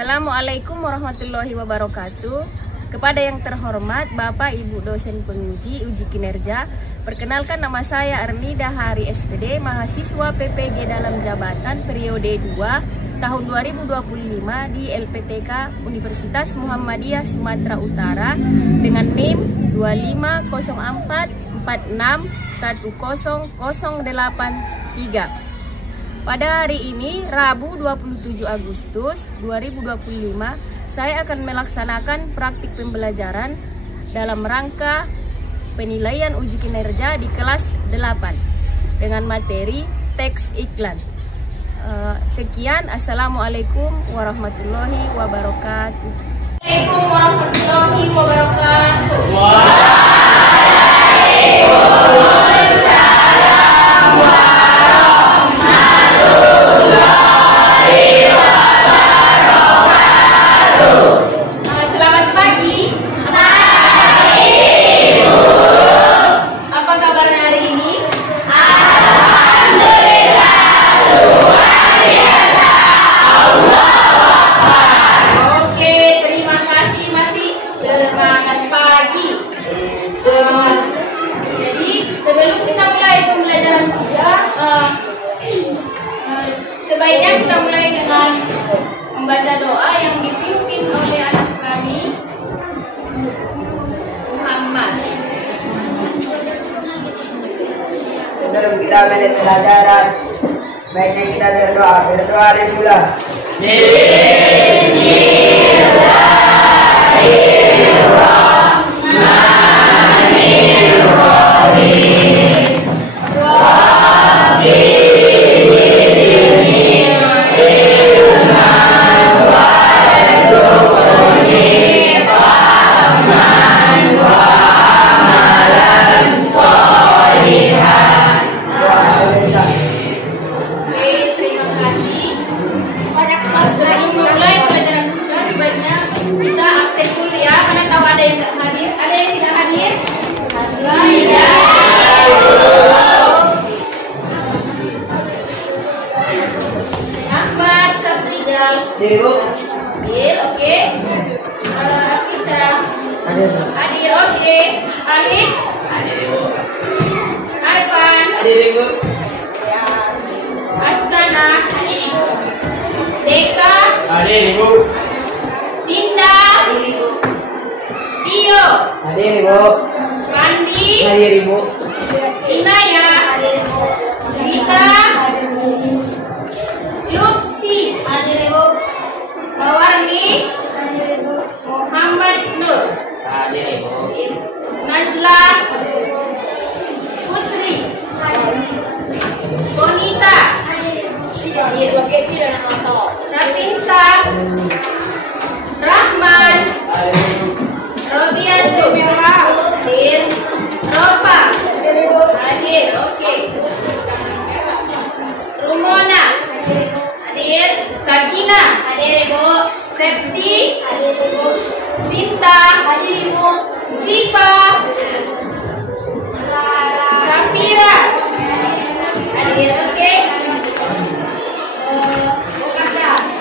Assalamualaikum warahmatullahi wabarakatuh. Kepada yang terhormat Bapak Ibu dosen penguji uji kinerja, perkenalkan nama saya Arnida Hari SPD, mahasiswa PPG dalam jabatan periode 2 tahun 2025 di LPTK Universitas Muhammadiyah Sumatera Utara dengan NIM 250446100083. Pada hari ini, Rabu 27 Agustus 2025, saya akan melaksanakan praktik pembelajaran dalam rangka penilaian uji kinerja di kelas 8 dengan materi teks iklan. Sekian, Assalamualaikum warahmatullahi wabarakatuh. Assalamualaikum warahmatullahi wabarakatuh. Selamat pagi. Apa kabarnya hari ini? Alhamdulillah, luar biasa. Oke, terima kasih, masih semangat pagi. Jadi sebelum kita mulai pembelajaran kita, sebaiknya kita mulai dengan membaca doa yang dipimpin oleh anak kami, Muhammad. Sebelum kita mulai pelajaran, baiknya kita berdoa. Berdoa dimulai. Hadir, oke. Afisa hadir, oke. Alif hadir, Ibu. Arfan hadir, Ibu. Astana hadir, Ibu. Deka hadir, Ibu. Dinda hadir, Ibu. Tio hadir, Ibu. Randi hadir, Ibu. Inaya hadir, Ibu. Rita hadir, Ibu. Lukti hadir, Ibu. Mawarni hadir, Ibu. Muhammad Nur hadir, Ibu. Nazla Putri hadir, Bonita hadir, Rapinsa Rahman Robianto hadir, Ropa hadir, oke. Rumona hadir, Sakina hadir, Ibu. Septi hadir, Ibu. Sinta hadir, Ibu. Sipa Safira hadir, oke.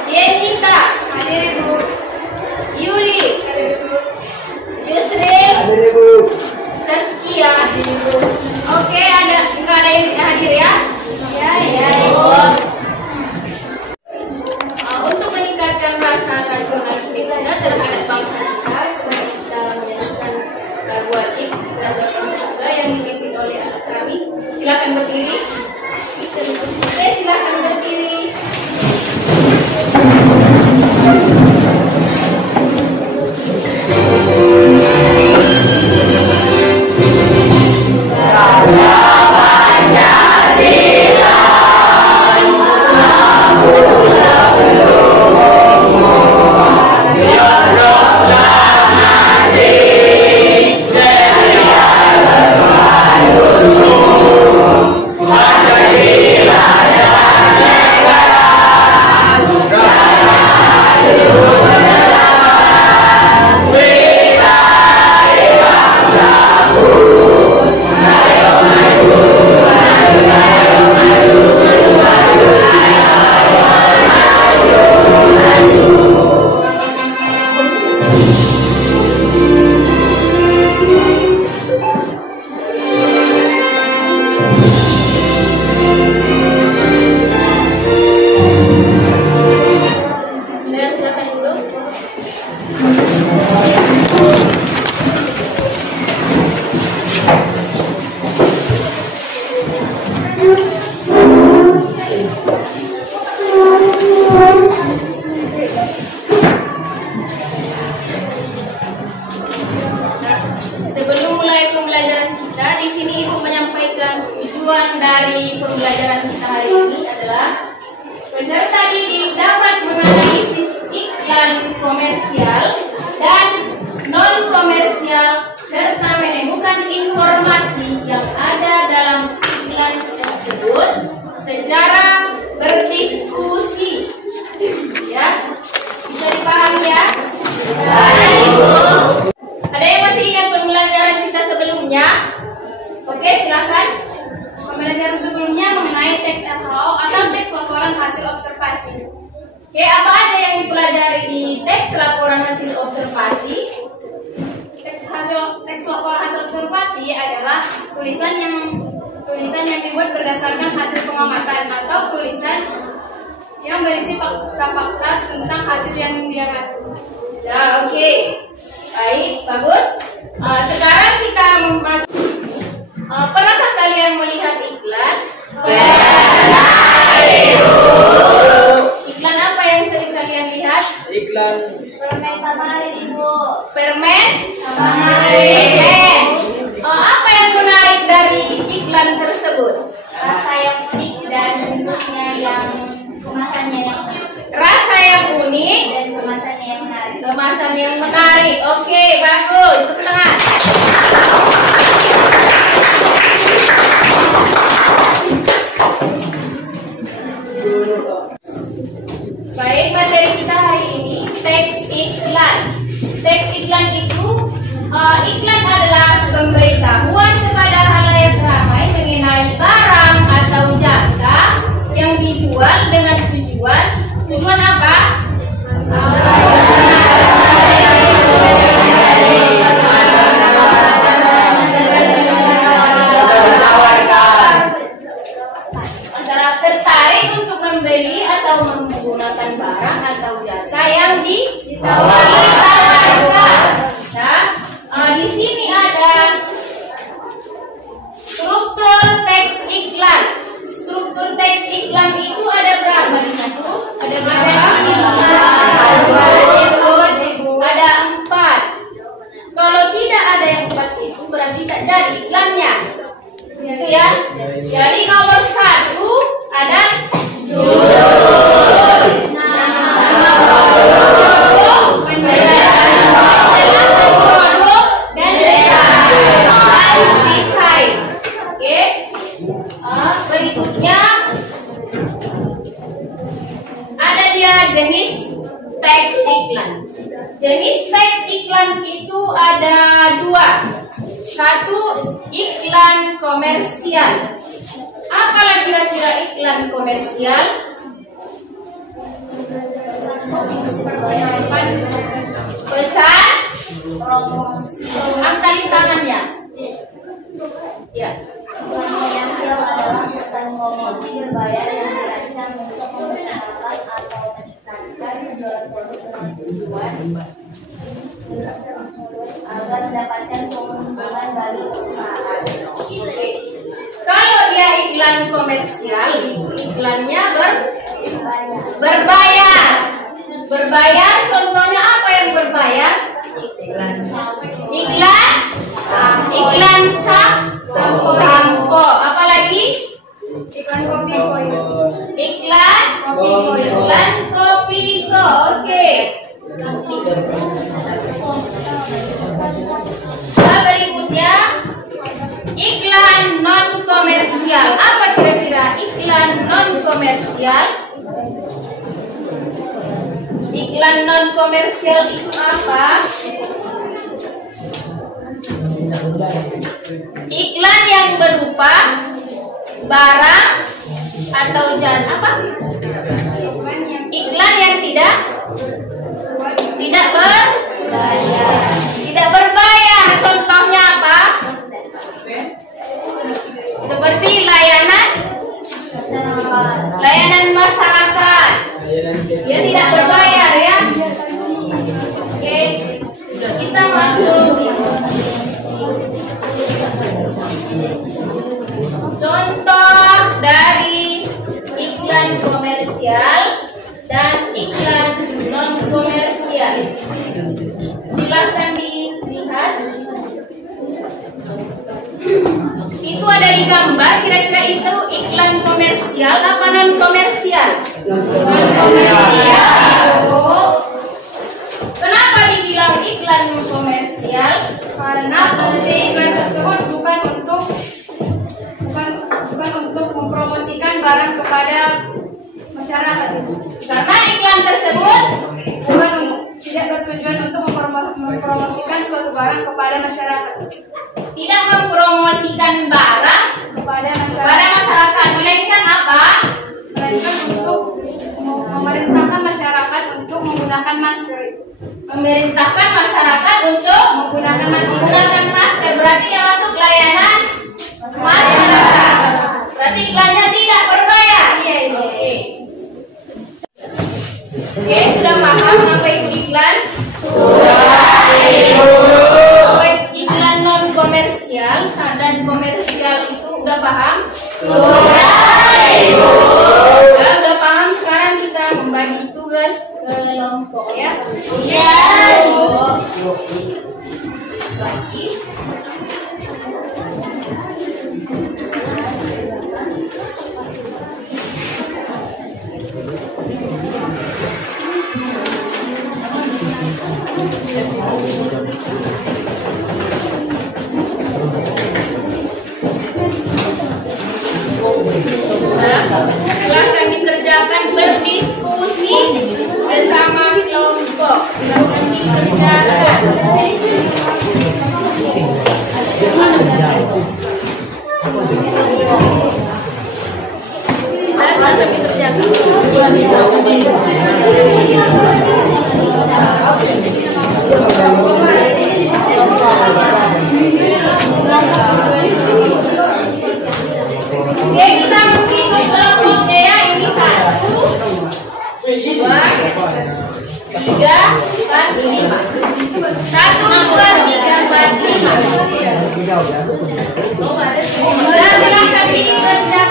Yenita hadir, Ibu. Yuli hadir, Ibu. Yusril hadir, Ibu. Taskia hadir, Ibu. Oke, nggak ada yang tidak hadir ya? Ya, Ibu. Untuk meningkatkan rasa nasionalis kita terhadap bangsa kita, sebagai kita menjalankan wajib belajar Pancasila yang dipimpin oleh anak kami. Silakan berdiri. dipelajari di teks laporan hasil observasi. Teks laporan hasil observasi adalah tulisan yang dibuat berdasarkan hasil pengamatan atau tulisan yang berisi fakta-fakta tentang hasil yang diamati. Ya, oke. Baik, bagus. Sekarang kita memasuki. Pernahkah kalian melihat iklan? Iklan apa yang sering kalian lihat? Iklan Permen Tamari, Ibu. Permen? Permen. Apa yang menarik dari iklan tersebut? Rasa yang unik dan bungkusnya yang kemasannya yang Rasa yang unik dan kemasannya yang menarik. kemasan yang menarik. Oke, bagus. Tepuk tangan. Baik, materi kita hari ini teks iklan. Teks iklan itu iklan adalah pemberitahuan kepada halayak ramai mengenai barang atau jasa yang dijual dengan tujuan apa? Masyarakat tertarik untuk membeli atau menggunakan barang atau jasa yang ditawarkan. Nah, di sini ada struktur teks iklan. Struktur teks iklan itu ada berapa di situ? Ada berapa? Ada 4. Kalau tidak ada yang 4 itu berarti tak jadi iklannya. Itu ya. Jadi nomor 1 ada judul. Nama produk, produk dan desain. Oke. Berikutnya ada dia jenis teks iklan. Jenis teks iklan itu ada 2. 1, iklan komersial. Apalah kira-kira iklan komersial? Pesan Promosi. Angkat tangannya. Ya. Komersial adalah pesan promosi berbayar yang dirancang untuk memperkenalkan atau meningkatkan penjualan produk dengan tujuan agar mendapatkan keuntungan bagi perusahaan. Oke. Kalau dia iklan komersial itu iklannya berbayar. Berbayar, contohnya apa yang berbayar? Iklan sampo. Apalagi? Iklan kopi koyo. Iklan Kopiko. Oke. Nah, berikutnya iklan non komersial. Apa kira-kira iklan non komersial? Iklan non komersial itu apa? Iklan yang berupa barang atau jasa apa? Iklan yang tidak berbayar. Contohnya apa? Seperti layanan masyarakat. Dia tidak berbayar ya. Oke, kita masuk. Contoh dari iklan komersial dan iklan non komersial. Silahkan dilihat. Itu ada di gambar. Kira-kira itu iklan komersial apa non komersial? Non komersial. Kenapa dibilang iklan komersial? Karena fungsi iklan tersebut bukan untuk mempromosikan barang kepada masyarakat. Karena iklan tersebut Tidak bertujuan untuk mempromosikan suatu barang kepada masyarakat. tidak mempromosikan barang Kepada kepada masyarakat, masyarakat, melainkan apa? melainkan untuk memerintahkan masyarakat untuk menggunakan memerintahkan masyarakat untuk menggunakan masker. Berarti yang masuk layanan masyarakat. Berarti iklannya tidak berbayar. Oke, sudah paham apa itu iklan? Iklan non komersial dan komersial itu udah paham? Udah paham, sekarang kita membagi tugas ke kelompok ya. Bagi. Setelah kami kerjakan berdiskusi bersama kelompok, silahkan dikerjakan. Oke, kita menghitung kelompoknya ya. Ini 1, 2, 3, 4, 5. 1, 2, 3, 4, 5. Silahkan dikerjakan.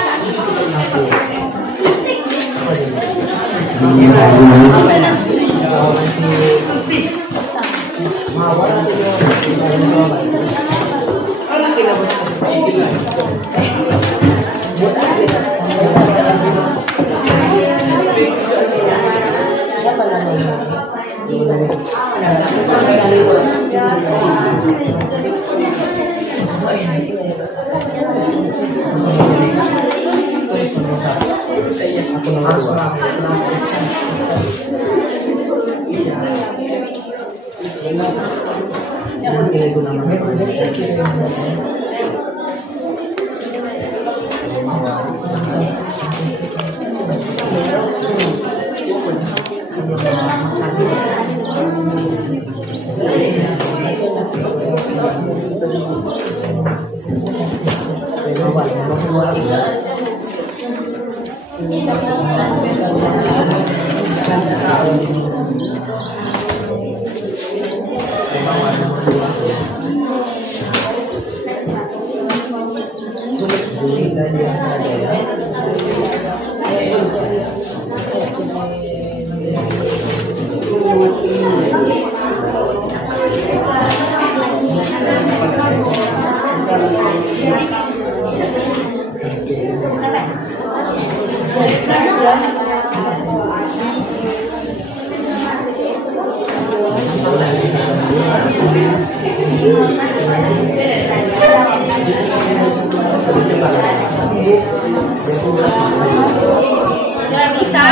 Sudah bisa?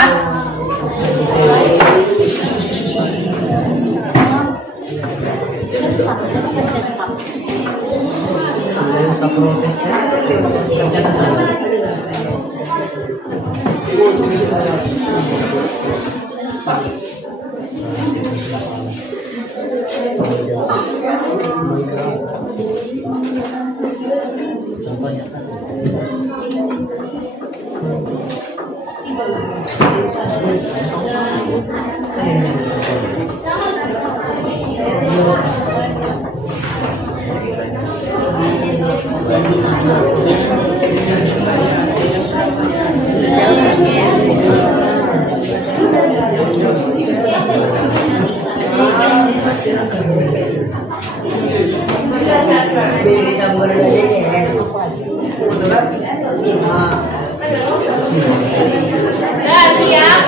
Siap.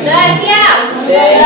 Sudah siap? Siap?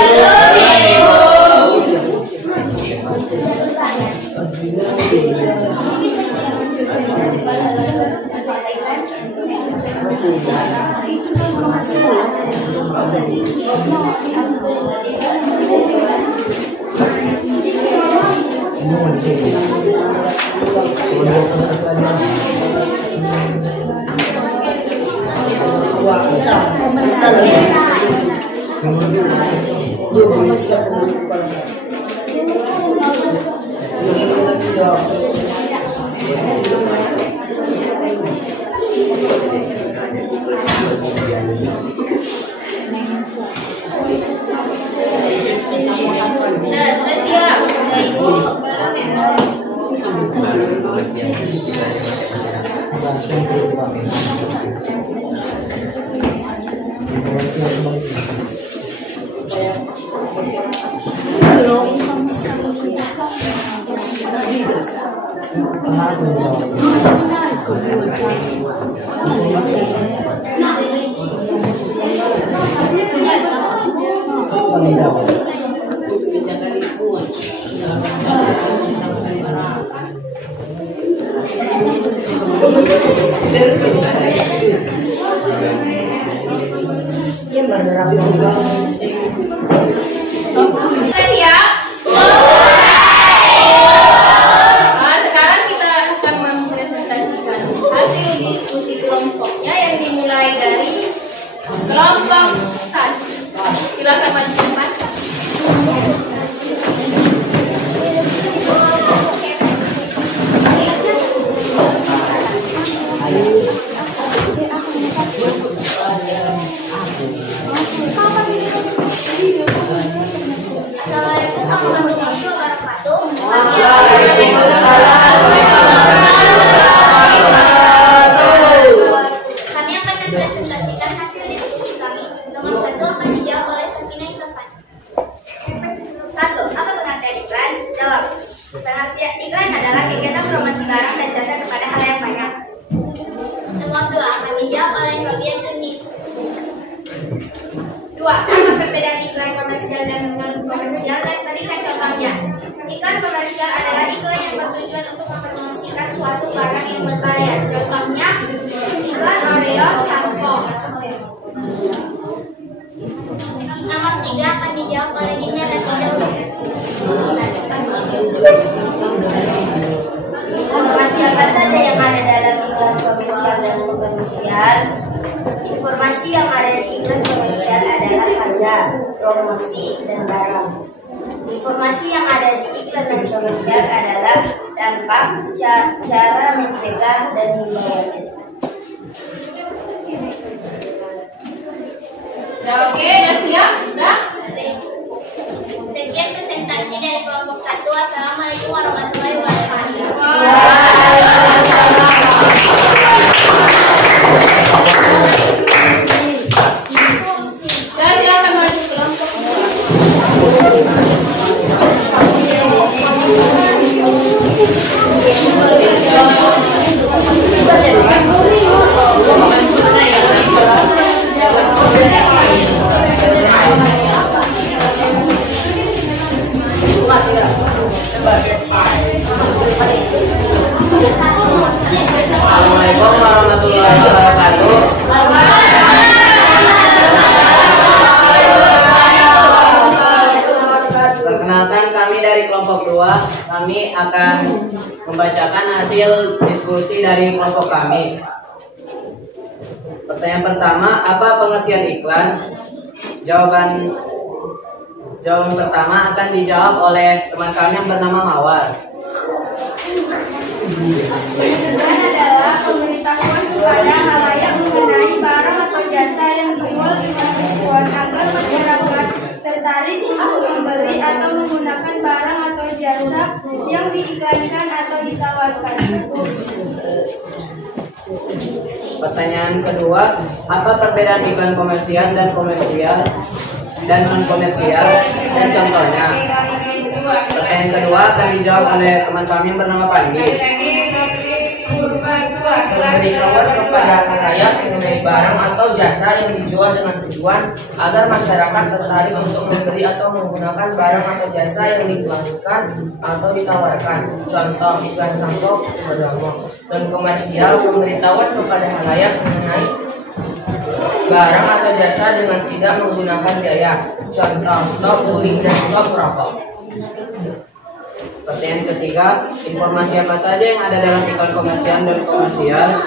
Sekarang kita akan mempresentasikan hasil diskusi kelompoknya yang dimulai dari kelompok 1. Silakan maju ke depan. Kami akan mempresentasikan hasil diskusi kami. Nomor 1 akan dijawab oleh Sakina Irfan. 1. Apa pengertian iklan? Jawab. Pengertian iklan adalah kegiatan promosi barang dan jasa kepada halayak banyak. Nomor 2 akan dijawab oleh Robian Tunis. 2. Apa perbedaan iklan komersial dan non komersial dan berikan contohnya. Iklan komersial adalah iklan yang bertujuan untuk mempromosikan suatu barang yang berbayar. Contohnya iklan Oreo sampo. Nomor 3 akan dijawab oleh Nina dan Tidak. Informasi apa saja yang ada dalam iklan komersial dan non komersial? Informasi yang ada di iklan komersial adalah harga, promosi, dan barang. Informasi yang ada di iklan non komersial adalah dampak, cara mencegah, dan himbauan. Oke, udah siap? Udah? Sekian presentasi dari kelompok 1. Assalamualaikum warahmatullahi wabarakatuh. Udah silakan maju ke kelompok 2. Assalamualaikum warahmatullahi wabarakatuh. Perkenalkan, kami dari kelompok 2. Kami akan membacakan hasil diskusi dari kelompok kami. Pertanyaan pertama, apa pengertian iklan? Jawaban pertama akan dijawab oleh teman kami yang bernama Mawar. Iklan adalah pemberitahuan kepada halayak mengenai barang atau jasa yang dijual dengan tujuan agar masyarakat tertarik untuk membeli atau menggunakan barang atau jasa yang diiklankan atau ditawarkan. Pertanyaan kedua, apa perbedaan iklan komersial dan komersial? dan non-komersial dan contohnya. Pertanyaan kedua akan dijawab oleh teman kami yang bernama Pandi. Pemberitahuan kepada rakyat mengenai barang atau jasa yang dijual dengan tujuan agar masyarakat tertarik untuk membeli atau menggunakan barang atau jasa yang diiklankan atau ditawarkan. Contoh iklan sampo, dan komersial pemberitahuan kepada rakyat mengenai barang atau jasa dengan tidak menggunakan biaya. Contoh stop bullying dan stop rokok. Pertanyaan ketiga, informasi apa saja yang ada dalam iklan komersial dan komersial?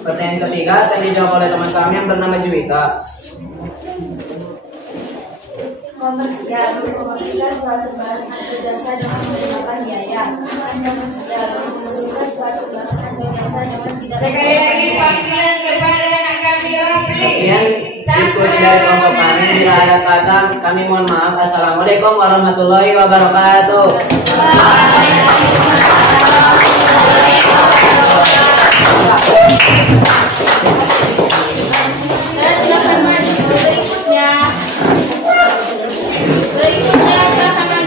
Pertanyaan ketiga akan dijawab oleh teman kami yang bernama Juwita. Komersial suatu barang atau jasa dengan menggunakan biaya. Komersial membutuhkan suatu barang atau jasa dengan tidak. Sekali lagi panggilan kepada anak kami Rafi. Sekian diskusi dari kelompok kami. Bila ada kata, kami mohon maaf. Assalamualaikum warahmatullahi wabarakatuh. Berikutnya silakan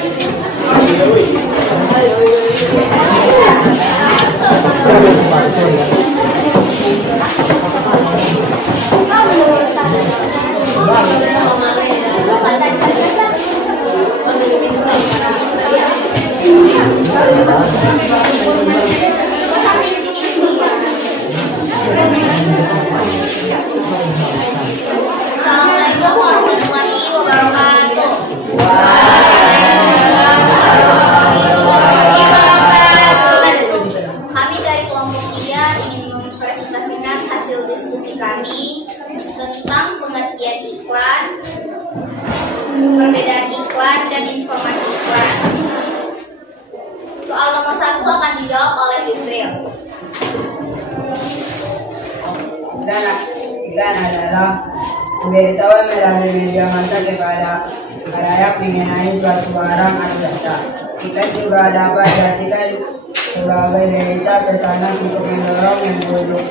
Assalamualaikum warahmatullahi wabarakatuh. Kami dari kelompok 3 ingin mempresentasikan hasil diskusi kami tentang pengertian iklan, perbedaan iklan, dan informasi iklan. Soal nomor 1 akan dijawab oleh Yusril. Iklan adalah pemberitahuan melalui media massa kepada khalayak mengenai suatu barang atau jasa. Iklan juga dapat diartikan sebagai berita pesanan untuk mendorong yang membujuk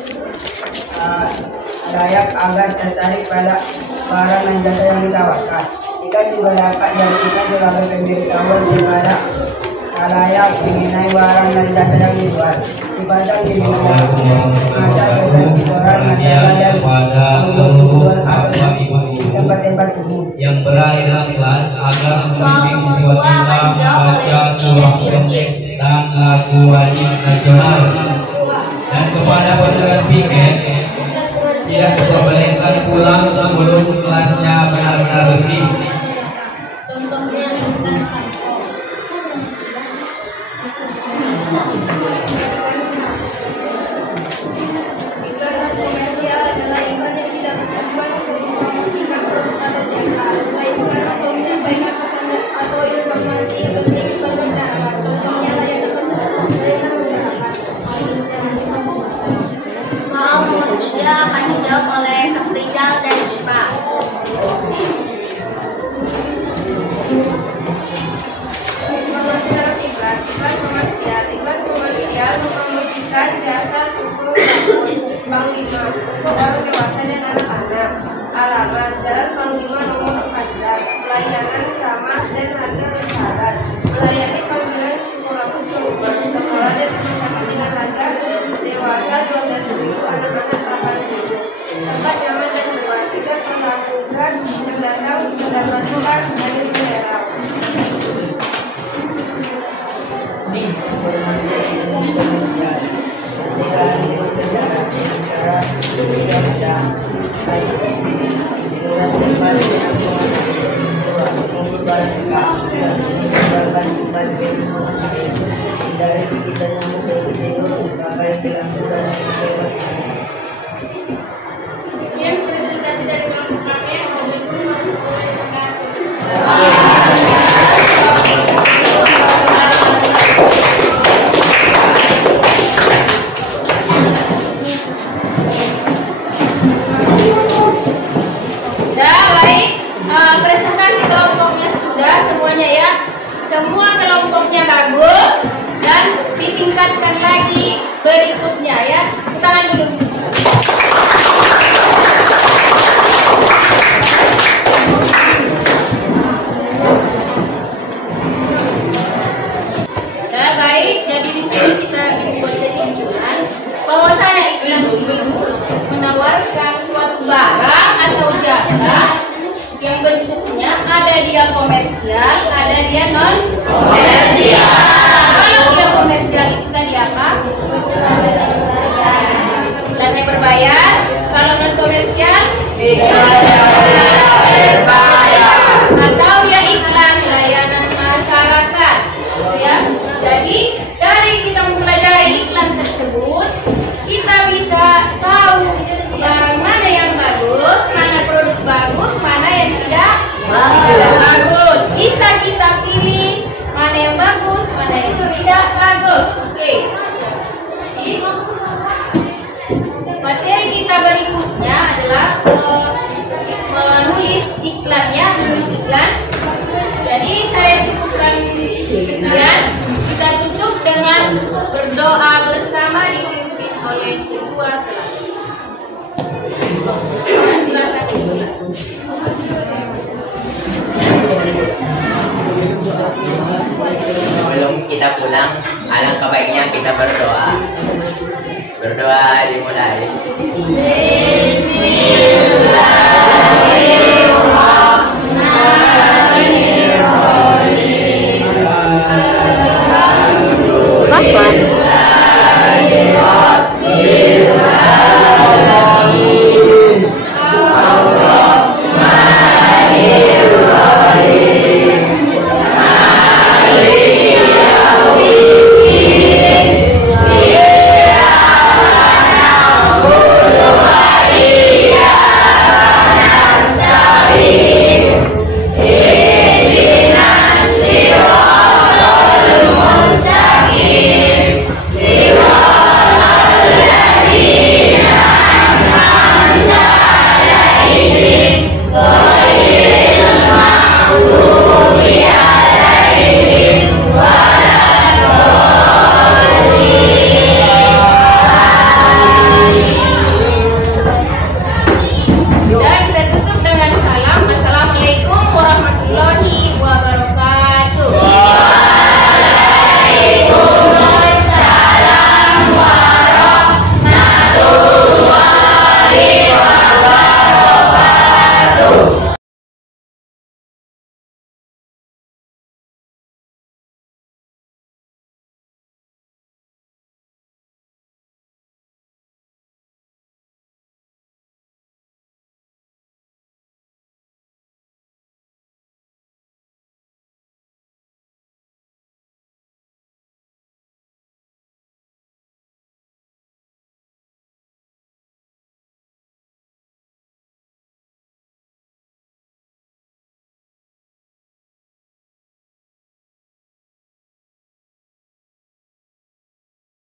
khalayak agar tertarik pada barang dan jasa yang ditawarkan. Iklan juga dapat diartikan sebagai pemberitahuan kepada khalayak mengenai barang dan jasa yang dijual. Dipasang di media massa seperti koran, majalah, dan tulisan atau tempat-tempat umum. Yang berada dalam kelas agar membimbing siswa kita membaca sebuah kompleks dan lagu wajib nasional. Dan kepada petugas tiket, tidak diperbolehkan pulang sebelum kelasnya benar-benar bersih. contohnya tentang sampo. Iklan komersial adalah iklan yang tidak bertujuan untuk mempromosikan produk atau jasa, melainkan untuk menyampaikan pesan atau informasi penting kepada masyarakat. Contohnya layanan masyarakat. Soal nomor 3 akan dijawab oleh Rizal dan Dipa. Iklan komersial mempromosikan jasa tutur Panglima untuk dewasa dan anak-anak. Alamat Jalan Panglima nomor 14. Pelayanan ramah dan harga bersahabat. Melayani panggilan pulang ke rumah, sekolah dan masyarakat dengan harga dewasa 12.000, anak-anak 8.000. Tempat nyaman dan luas. Iklan memperlakukan pendatang mendapatkan dari daerah. Di informasi komersial ketika dikerjakan dengan cara tidak bisa baik diluar tempat yang mengumpul barang bekas dan menyebarkan tempat informasi dari kita yang memperoleh pakai pelakuran lewat Sekian presentasi dari kelompok kami. Assalamualaikum warahmatullahi wabarakatuh. Presentasi kelompoknya sudah semuanya ya. Semua kelompoknya bagus dan ditingkatkan lagi berikutnya ya. Tangan dulu. media non komersial. Kalau tidak komersial itu tadi apa? Dan yang berbayar. Kalau non komersial atau dia iklan layanan masyarakat, ya. Jadi dari kita mempelajari iklan tersebut, kita bisa tahu yang mana yang bagus, mana produk bagus, mana yang tidak bagus. Bisa kita pilih mana yang bagus, mana yang tidak bagus. Oke. Materi kita berikutnya adalah menulis iklannya, menulis iklan. Jadi saya cukupkan sekian. Kita tutup dengan berdoa bersama dipimpin oleh ketua kelas. Silakan Ibu. Sebelum kita pulang, alangkah baiknya kita berdoa. Berdoa dimulai. Bismillahirrahmanirrahim.